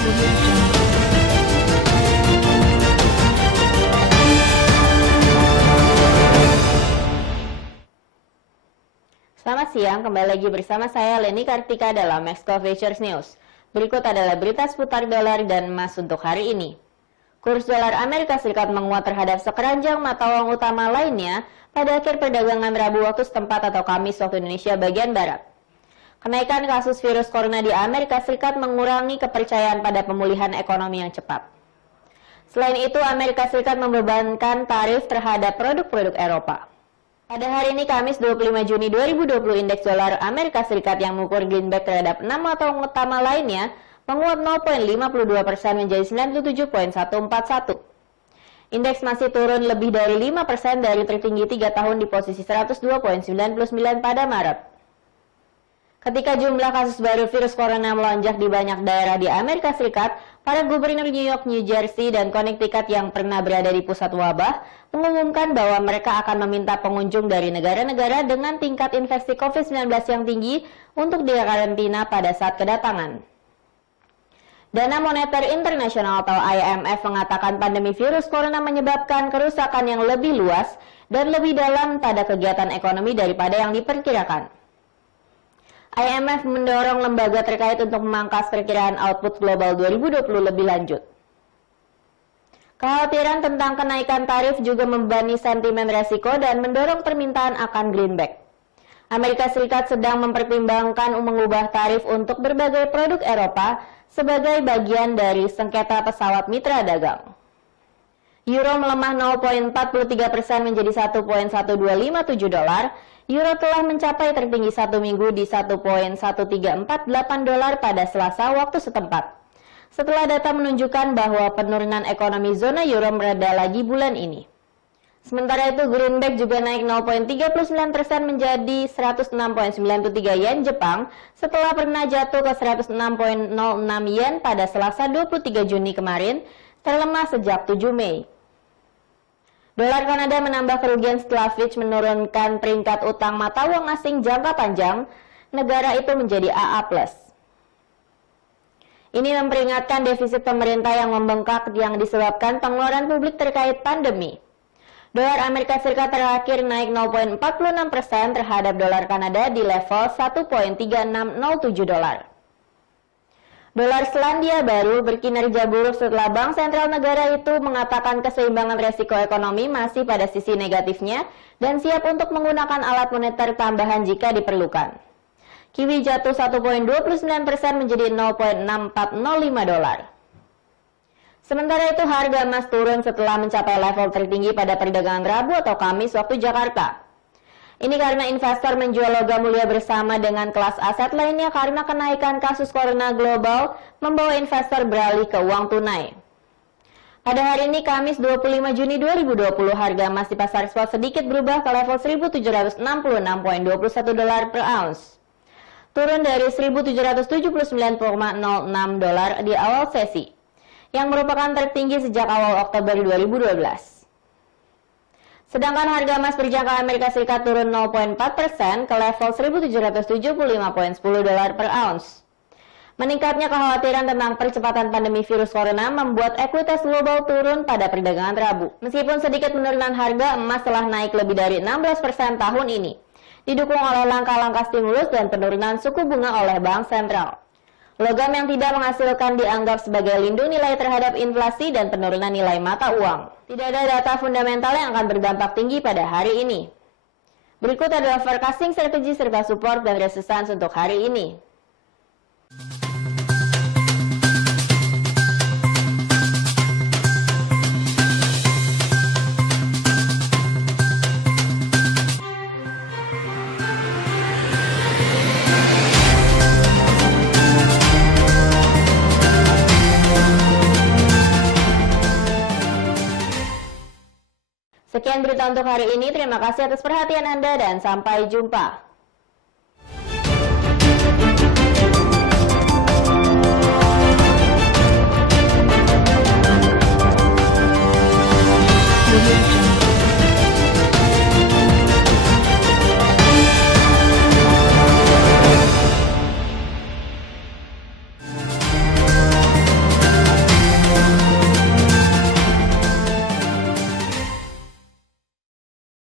Selamat siang, kembali lagi bersama saya Leni Kartika dalam Maxco Futures News. Berikut adalah berita seputar dolar dan emas untuk hari ini. Kurs dolar Amerika Serikat menguat terhadap sekeranjang mata uang utama lainnya pada akhir perdagangan Rabu waktu setempat atau Kamis waktu Indonesia bagian Barat. Kenaikan kasus virus corona di Amerika Serikat mengurangi kepercayaan pada pemulihan ekonomi yang cepat. Selain itu, Amerika Serikat membebankan tarif terhadap produk-produk Eropa. Pada hari ini Kamis 25 Juni 2020, indeks dolar Amerika Serikat yang mengukur greenback terhadap 6 mata uang utama lainnya menguat 0,52% menjadi 97,141. Indeks masih turun lebih dari 5% dari tertinggi 3 tahun di posisi 102,99 pada Maret. Ketika jumlah kasus baru virus corona melonjak di banyak daerah di Amerika Serikat, para gubernur New York, New Jersey, dan Connecticut yang pernah berada di pusat wabah mengumumkan bahwa mereka akan meminta pengunjung dari negara-negara dengan tingkat infeksi COVID-19 yang tinggi untuk dikarantina pada saat kedatangan. Dana Moneter Internasional atau IMF mengatakan pandemi virus corona menyebabkan kerusakan yang lebih luas dan lebih dalam pada kegiatan ekonomi daripada yang diperkirakan. IMF mendorong lembaga terkait untuk memangkas perkiraan output global 2020 lebih lanjut. Kekhawatiran tentang kenaikan tarif juga membebani sentimen resiko dan mendorong permintaan akan greenback. Amerika Serikat sedang mempertimbangkan mengubah tarif untuk berbagai produk Eropa sebagai bagian dari sengketa pesawat mitra dagang. Euro melemah 0,43% menjadi 1,1257 dolar. Euro telah mencapai tertinggi satu minggu di 1,1348 dolar pada Selasa waktu setempat. Setelah data menunjukkan bahwa penurunan ekonomi zona euro mereda lagi bulan ini. Sementara itu, greenback juga naik 0,39% menjadi 106,93 yen Jepang setelah pernah jatuh ke 106,06 yen pada Selasa 23 Juni kemarin, terlemah sejak 7 Mei. Dolar Kanada menambah kerugian setelah Fitch menurunkan peringkat utang mata uang asing jangka panjang negara itu menjadi AA+. Ini memperingatkan defisit pemerintah yang membengkak yang disebabkan pengeluaran publik terkait pandemi. Dolar Amerika Serikat terakhir naik 0,46% terhadap dolar Kanada di level 1,3607 dolar. Dolar Selandia Baru berkinerja buruk setelah Bank Sentral negara itu mengatakan keseimbangan resiko ekonomi masih pada sisi negatifnya dan siap untuk menggunakan alat moneter tambahan jika diperlukan. Kiwi jatuh 1,29% menjadi 0,6405 dolar. Sementara itu harga emas turun setelah mencapai level tertinggi pada perdagangan Rabu atau Kamis waktu Jakarta. Ini karena investor menjual logam mulia bersama dengan kelas aset lainnya karena kenaikan kasus corona global membawa investor beralih ke uang tunai. Pada hari ini Kamis 25 Juni 2020, harga emas di pasar spot sedikit berubah ke level 1.766,21 dolar per ounce. Turun dari 1.779,06 dolar di awal sesi, yang merupakan tertinggi sejak awal Oktober 2012. Sedangkan harga emas berjangka Amerika Serikat turun 0,4% ke level 1.775,10 dolar per ounce. Meningkatnya kekhawatiran tentang percepatan pandemi virus corona membuat ekuitas global turun pada perdagangan Rabu. Meskipun sedikit penurunan harga, emas telah naik lebih dari 16% tahun ini, didukung oleh langkah-langkah stimulus dan penurunan suku bunga oleh Bank Sentral. Logam yang tidak menghasilkan dianggap sebagai lindung nilai terhadap inflasi dan penurunan nilai mata uang. Tidak ada data fundamental yang akan berdampak tinggi pada hari ini. Berikut adalah forecasting strategi serta support dan resistance untuk hari ini. Sekian berita untuk hari ini. Terima kasih atas perhatian Anda dan sampai jumpa.